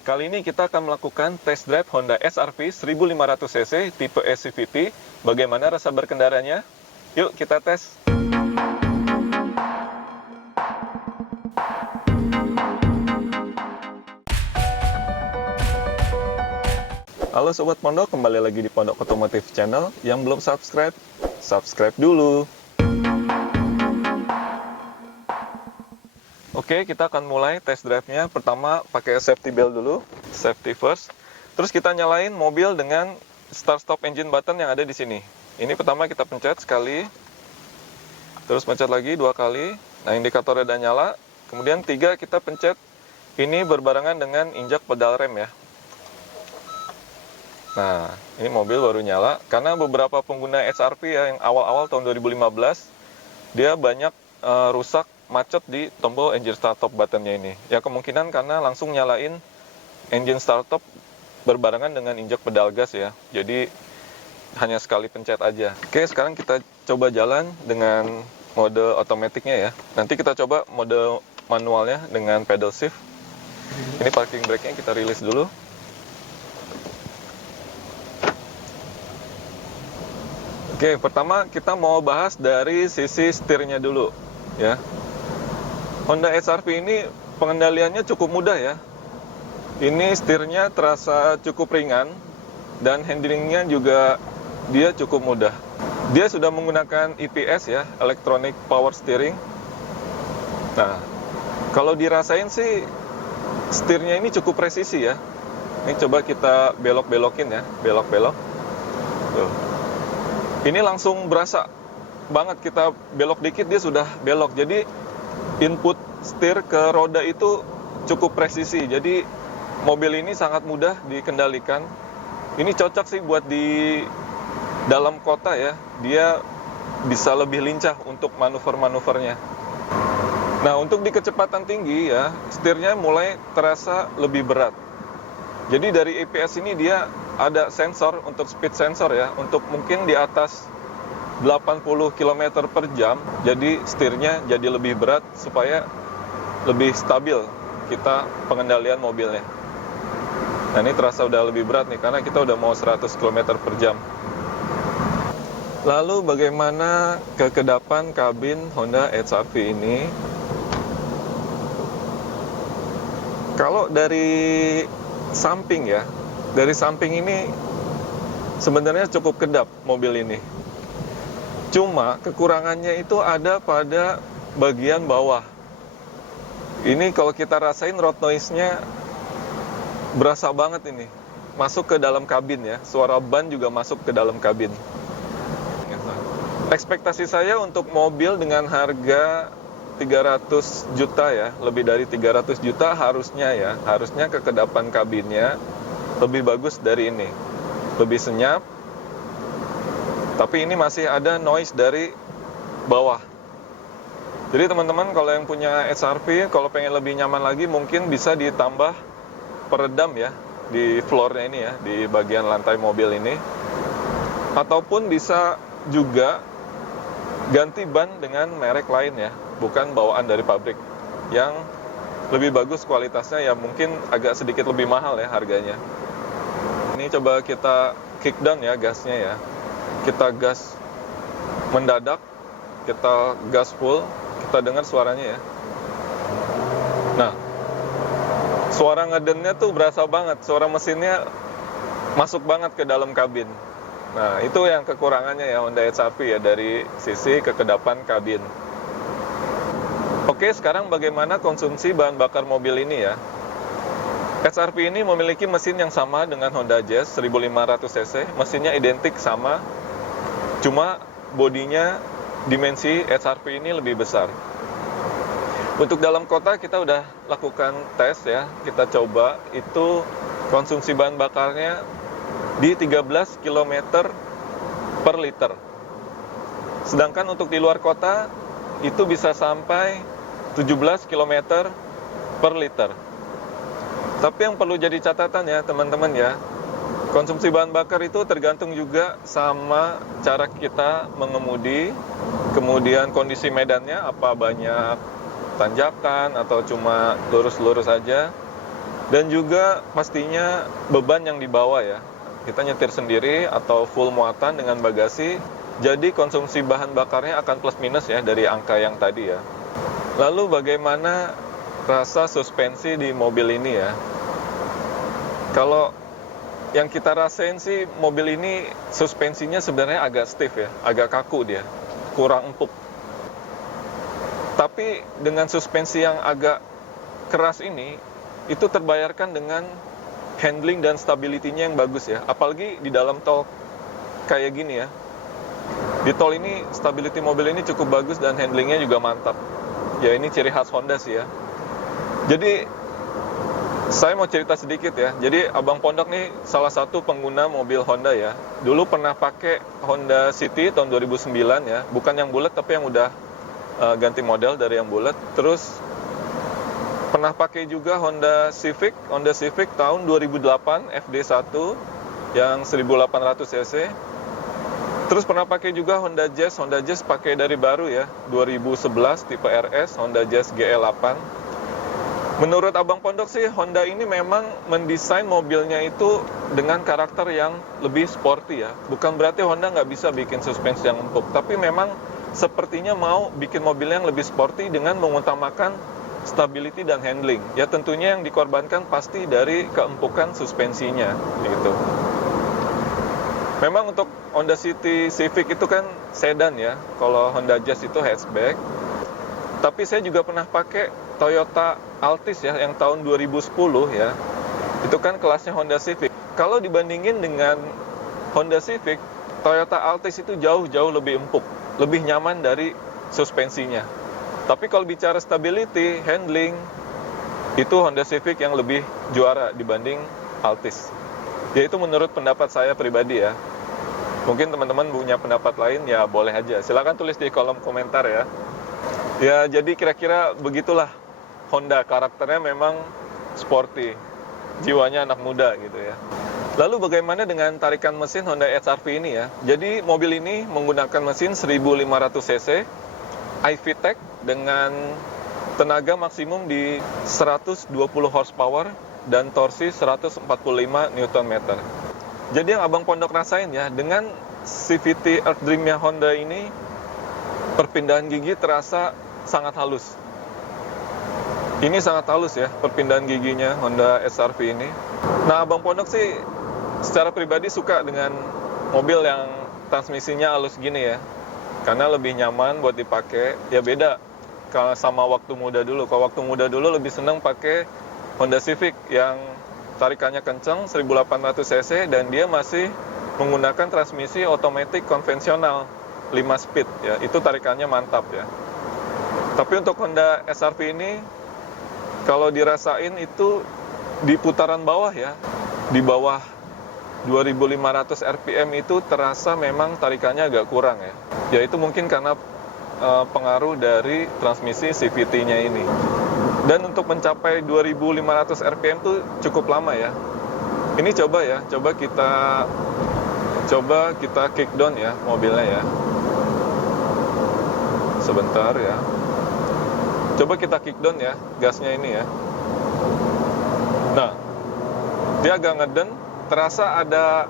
Kali ini kita akan melakukan test drive Honda SR-V 1500cc tipe SCVT. Bagaimana rasa berkendaranya? Yuk kita tes. Halo Sobat Pondok, kembali lagi di Pondok Otomotif Channel. Yang belum subscribe, subscribe dulu. Oke, kita akan mulai test drive-nya. Pertama, pakai safety belt dulu, safety first. Terus kita nyalain mobil dengan start-stop engine button yang ada di sini. Ini pertama kita pencet sekali, terus pencet lagi 2 kali. Nah, indikatornya udah nyala. Kemudian 3 kita pencet. Ini berbarengan dengan injak pedal rem ya. Nah, ini mobil baru nyala. Karena beberapa pengguna SR-V ya, yang awal-awal tahun 2015, dia banyak rusak, macet di tombol engine start-stop buttonnya ini. Ya kemungkinan karena langsung nyalain engine start-stop berbarengan dengan injak pedal gas ya. Jadi hanya sekali pencet aja. Oke, sekarang kita coba jalan dengan mode otomatiknya ya. Nanti kita coba mode manualnya dengan pedal shift. Ini parking brake-nya kita rilis dulu. Oke, pertama kita mau bahas dari sisi setirnya dulu ya. Honda SR-V ini pengendaliannya cukup mudah ya. Ini setirnya terasa cukup ringan dan handlingnya juga dia cukup mudah. Dia sudah menggunakan EPS ya, Electronic Power Steering. Nah, kalau dirasain sih setirnya ini cukup presisi ya. Ini coba kita belok-belokin ya, belok-belok. Tuh. Ini langsung berasa banget, kita belok dikit dia sudah belok. Jadi input setir ke roda itu cukup presisi. Jadi mobil ini sangat mudah dikendalikan. Ini cocok sih buat di dalam kota ya. Dia bisa lebih lincah untuk manuver-manuvernya. Nah, untuk di kecepatan tinggi ya, setirnya mulai terasa lebih berat. Jadi dari EPS ini dia ada sensor untuk speed sensor ya, untuk mungkin di atas 80 km per jam. Jadi setirnya jadi lebih berat supaya lebih stabil kita pengendalian mobilnya. Nah, ini terasa udah lebih berat nih karena kita udah mau 100 km per jam. Lalu bagaimana kekedapan kabin Honda HR-V ini? Kalau dari samping ya, dari samping ini sebenarnya cukup kedap mobil ini. Cuma kekurangannya itu ada pada bagian bawah. Ini kalau kita rasain road noise-nya berasa banget ini. Masuk ke dalam kabin ya, suara ban juga masuk ke dalam kabin. Ekspektasi saya untuk mobil dengan harga 300 juta ya, lebih dari 300 juta harusnya kekedapan kabinnya lebih bagus dari ini. Lebih senyap, tapi ini masih ada noise dari bawah. Jadi teman-teman kalau yang punya SR-V, kalau pengen lebih nyaman lagi mungkin bisa ditambah peredam ya di floornya ini ya, di bagian lantai mobil ini. Ataupun bisa juga ganti ban dengan merek lain ya, bukan bawaan dari pabrik, yang lebih bagus kualitasnya ya, mungkin agak sedikit lebih mahal ya harganya. Ini coba kita kick down ya gasnya ya. Kita gas mendadak, kita gas full, kita dengar suaranya ya. Nah, suara ngedennya tuh berasa banget, suara mesinnya masuk banget ke dalam kabin. Nah, itu yang kekurangannya ya Honda HR-V ya, dari sisi kekedapan kabin. Oke, sekarang bagaimana konsumsi bahan bakar mobil ini ya. HR-V ini memiliki mesin yang sama dengan Honda Jazz 1500cc, mesinnya identik sama, cuma bodinya, dimensi HR-V ini lebih besar. Untuk dalam kota kita udah lakukan tes ya, kita coba itu konsumsi bahan bakarnya di 13 km per liter. Sedangkan untuk di luar kota itu bisa sampai 17 km per liter. Tapi yang perlu jadi catatan ya teman-teman ya, konsumsi bahan bakar itu tergantung juga sama cara kita mengemudi, kemudian kondisi medannya, apa banyak tanjakan atau cuma lurus-lurus aja. Dan juga pastinya beban yang dibawa ya. Kita nyetir sendiri atau full muatan dengan bagasi, jadi konsumsi bahan bakarnya akan plus minus ya dari angka yang tadi ya. Lalu bagaimana rasa suspensi di mobil ini ya? Kalau yang kita rasain sih mobil ini suspensinya sebenarnya agak stiff ya, agak kaku dia, kurang empuk. Tapi dengan suspensi yang agak keras ini, itu terbayarkan dengan handling dan stability-nya yang bagus ya. Apalagi di dalam tol kayak gini ya. Di tol ini stability mobil ini cukup bagus dan handlingnya juga mantap. Ya ini ciri khas Honda sih ya. Jadi saya mau cerita sedikit ya. Jadi Abang Pondok nih salah satu pengguna mobil Honda ya. Dulu pernah pakai Honda City tahun 2009 ya. Bukan yang bulat tapi yang udah ganti model dari yang bulat. Terus pernah pakai juga Honda Civic tahun 2008 FD1 yang 1800 cc. Terus pernah pakai juga Honda Jazz pakai dari baru ya, 2011 tipe RS, Honda Jazz GL8. Menurut Abang Pondok sih, Honda ini memang mendesain mobilnya itu dengan karakter yang lebih sporty ya. Bukan berarti Honda nggak bisa bikin suspensi yang empuk, tapi memang sepertinya mau bikin mobil yang lebih sporty dengan mengutamakan stability dan handling. Ya tentunya yang dikorbankan pasti dari keempukan suspensinya gitu. Memang untuk Honda City Civic itu kan sedan ya. Kalau Honda Jazz itu hatchback. Tapi saya juga pernah pakai Toyota Altis ya yang tahun 2010 ya. Itu kan kelasnya Honda Civic. Kalau dibandingin dengan Honda Civic, Toyota Altis itu jauh-jauh lebih empuk, lebih nyaman dari suspensinya. Tapi kalau bicara stability, handling, itu Honda Civic yang lebih juara dibanding Altis. Ya itu menurut pendapat saya pribadi ya. Mungkin teman-teman punya pendapat lain ya boleh aja. Silakan tulis di kolom komentar ya. Ya jadi kira-kira begitulah Honda, karakternya memang sporty, jiwanya anak muda gitu ya. Lalu bagaimana dengan tarikan mesin Honda HR-V ini ya? Jadi mobil ini menggunakan mesin 1500 cc, iVTEC dengan tenaga maksimum di 120 horsepower dan torsi 145 Nm. Jadi yang Abang Pondok rasain ya, dengan CVT Earth Dream-nya Honda ini, perpindahan gigi terasa sangat halus. Ini sangat halus ya, perpindahan giginya Honda HR-V ini. Nah, Abang Pondok sih secara pribadi suka dengan mobil yang transmisinya halus gini ya. Karena lebih nyaman buat dipakai. Ya beda kalau sama waktu muda dulu. Kalau waktu muda dulu lebih seneng pakai Honda Civic yang tarikannya kenceng, 1800 cc, dan dia masih menggunakan transmisi otomatis konvensional 5 speed ya. Itu tarikannya mantap ya. Tapi untuk Honda HR-V ini kalau dirasain itu di putaran bawah ya, di bawah 2500 rpm itu terasa memang tarikannya agak kurang ya. Ya itu mungkin karena pengaruh dari transmisi CVT-nya ini. Dan untuk mencapai 2500 rpm itu cukup lama ya. Ini coba kita kick down ya mobilnya ya. Sebentar ya. Coba kita kick down ya, gasnya ini ya. Nah, dia agak ngeden, terasa ada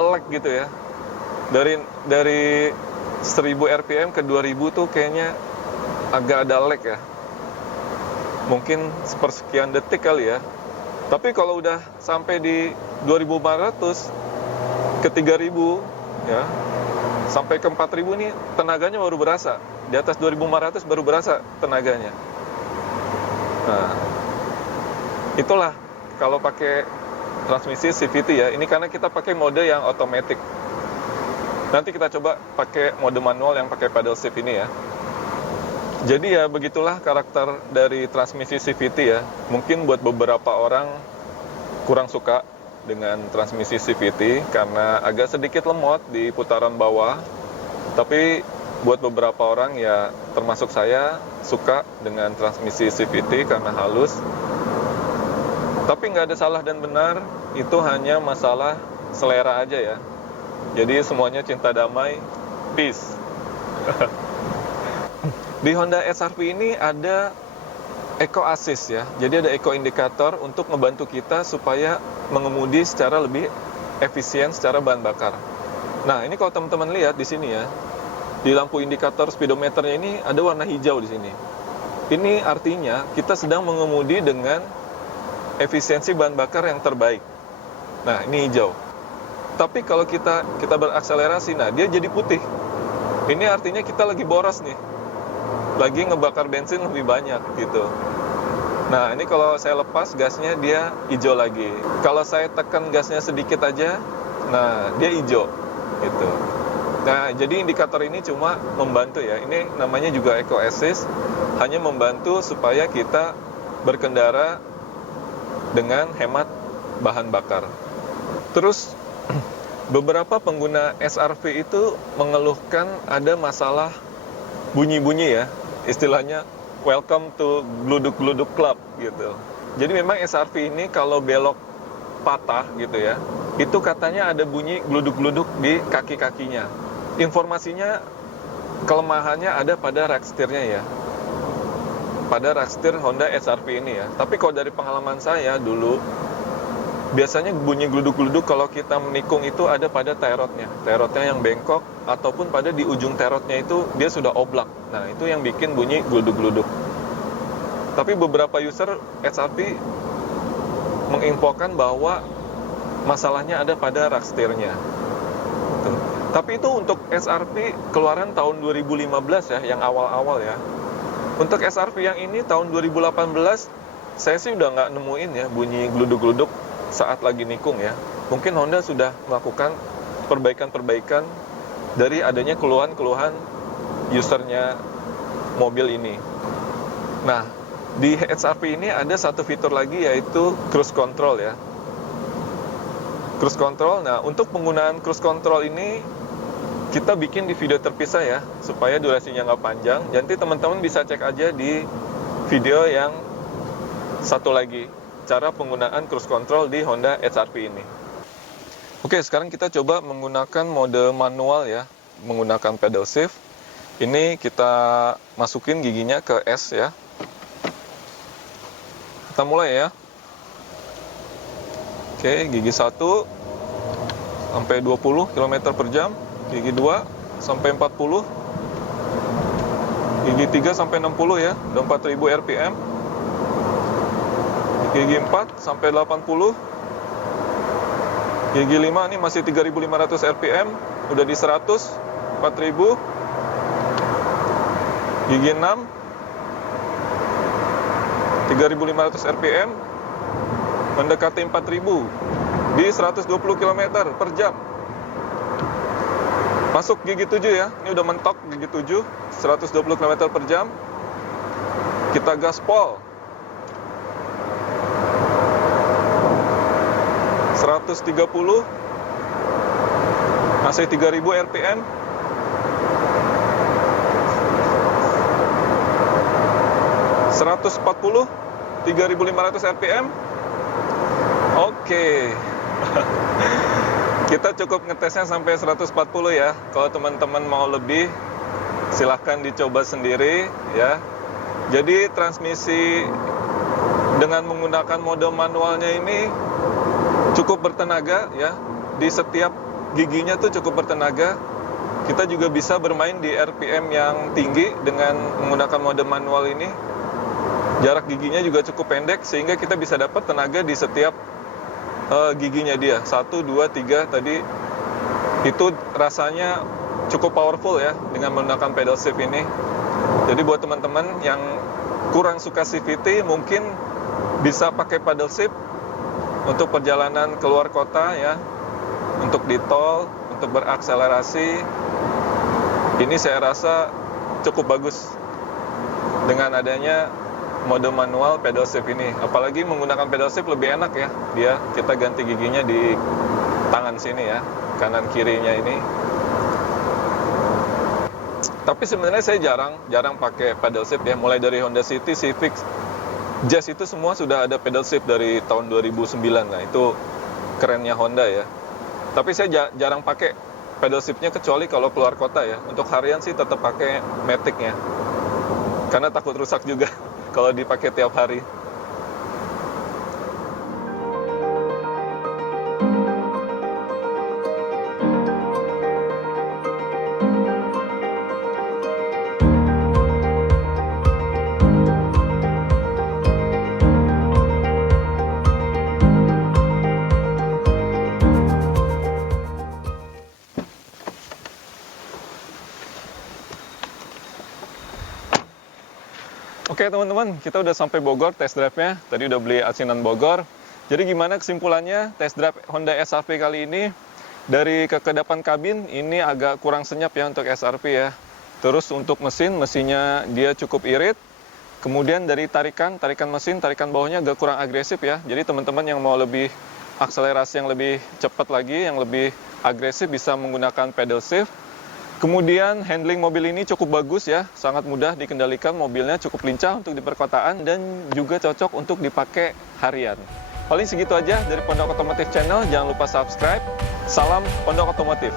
lag gitu ya. Dari 1000 rpm ke 2000 tuh kayaknya agak ada lag ya. Mungkin sepersekian detik kali ya. Tapi kalau udah sampai di 2400 ke 3000 ya, sampai ke 4000 nih tenaganya baru berasa. Di atas 2400 baru berasa tenaganya. Nah, itulah kalau pakai transmisi CVT ya. Ini karena kita pakai mode yang otomatis. Nanti kita coba pakai mode manual yang pakai paddle shift ini ya. Jadi ya begitulah karakter dari transmisi CVT ya. Mungkin buat beberapa orang kurang suka dengan transmisi CVT karena agak sedikit lemot di putaran bawah. Tapi buat beberapa orang ya termasuk saya suka dengan transmisi CVT karena halus. Tapi nggak ada salah dan benar, itu hanya masalah selera aja ya. Jadi semuanya cinta damai, peace. Di Honda HR-V ini ada Eco Assist ya. Jadi ada eco indikator untuk membantu kita supaya mengemudi secara lebih efisien secara bahan bakar. Nah, ini kalau teman-teman lihat di sini ya, di lampu indikator speedometernya ini ada warna hijau di sini. Ini artinya kita sedang mengemudi dengan efisiensi bahan bakar yang terbaik. Nah, ini hijau. Tapi kalau kita berakselerasi, nah dia jadi putih. Ini artinya kita lagi boros nih. Lagi ngebakar bensin lebih banyak gitu. Nah, ini kalau saya lepas gasnya dia hijau lagi. Kalau saya tekan gasnya sedikit aja, nah dia hijau gitu. Nah, jadi indikator ini cuma membantu ya. Ini namanya juga Eco Assist, hanya membantu supaya kita berkendara dengan hemat bahan bakar. Terus beberapa pengguna SR-V itu mengeluhkan ada masalah bunyi-bunyi ya, istilahnya welcome to gluduk-gluduk club gitu. Jadi memang SR-V ini kalau belok patah gitu ya, itu katanya ada bunyi gluduk-gluduk di kaki-kakinya. Informasinya, kelemahannya ada pada rack setirnya ya, pada rack setir Honda SR-V ini ya. Tapi kalau dari pengalaman saya dulu, biasanya bunyi gluduk-gluduk kalau kita menikung itu ada pada tie rodnya yang bengkok, ataupun pada di ujung tie rodnya itu dia sudah oblak. Nah, itu yang bikin bunyi gluduk-gluduk. Tapi beberapa user SR-V menginfokan bahwa masalahnya ada pada rack setirnya. Tuh. Tapi itu untuk SR-V keluaran tahun 2015 ya, yang awal-awal ya. Untuk SR-V yang ini tahun 2018, saya sih udah nggak nemuin ya bunyi gluduk-gluduk saat lagi nikung ya. Mungkin Honda sudah melakukan perbaikan-perbaikan dari adanya keluhan-keluhan usernya mobil ini. Nah, di SR-V ini ada satu fitur lagi yaitu cruise control ya. Cruise control, nah untuk penggunaan cruise control ini kita bikin di video terpisah ya, supaya durasinya nggak panjang. Nanti teman-teman bisa cek aja di video yang satu lagi, cara penggunaan cruise control di Honda HR-V ini. Oke, sekarang kita coba menggunakan mode manual ya, menggunakan pedal shift. Ini kita masukin giginya ke S ya. Kita mulai ya. Oke, gigi 1 sampai 20 km per jam, gigi 2 sampai 40, gigi 3 sampai 60 ya, udah 4000 rpm, gigi 4 sampai 80, gigi 5 ini masih 3500 rpm, udah di 100, 4000, gigi 6 3500 rpm, mendekati 4000 di 120 km per jam. Masuk gigi 7 ya, ini udah mentok gigi 7, 120 km per jam. Kita gaspol 130, masih 3000 rpm. ...140, 3500 rpm. Oke. Kita cukup ngetesnya sampai 140 ya. Kalau teman-teman mau lebih, silahkan dicoba sendiri ya. Jadi transmisi dengan menggunakan mode manualnya ini cukup bertenaga ya. Di setiap giginya tuh cukup bertenaga. Kita juga bisa bermain di RPM yang tinggi dengan menggunakan mode manual ini. Jarak giginya juga cukup pendek sehingga kita bisa dapat tenaga di setiap giginya dia. 1, 2, 3 tadi. Itu rasanya cukup powerful ya dengan menggunakan pedal shift ini. Jadi buat teman-teman yang kurang suka CVT mungkin bisa pakai pedal shift untuk perjalanan keluar kota ya. Untuk di tol, untuk berakselerasi. Ini saya rasa cukup bagus dengan adanya mode manual pedal shift ini. Apalagi menggunakan pedal shift lebih enak ya. Kita ganti giginya di tangan sini ya, kanan kirinya ini. Tapi sebenarnya saya jarang pakai pedal shift ya. Mulai dari Honda City, Civic, Jazz itu semua sudah ada pedal shift dari tahun 2009. Nah, itu kerennya Honda ya. Tapi saya jarang pakai pedal shiftnya kecuali kalau keluar kota ya. Untuk harian sih tetap pakai Matic-nya. Karena takut rusak juga. kalau dipakai tiap hari. Oke teman-teman, kita udah sampai Bogor test drive-nya. Tadi udah beli asinan Bogor. Jadi gimana kesimpulannya test drive Honda SR-V kali ini? Dari kekedapan kabin, ini agak kurang senyap ya untuk SR-V ya. Terus untuk mesinnya dia cukup irit. Kemudian dari tarikan mesin, tarikan bawahnya agak kurang agresif ya. Jadi teman-teman yang mau lebih akselerasi yang lebih cepat lagi, yang lebih agresif bisa menggunakan pedal shift. Kemudian handling mobil ini cukup bagus ya, sangat mudah dikendalikan, mobilnya cukup lincah untuk di perkotaan dan juga cocok untuk dipakai harian. Paling segitu aja dari Pondok Otomotif Channel, jangan lupa subscribe. Salam Pondok Otomotif.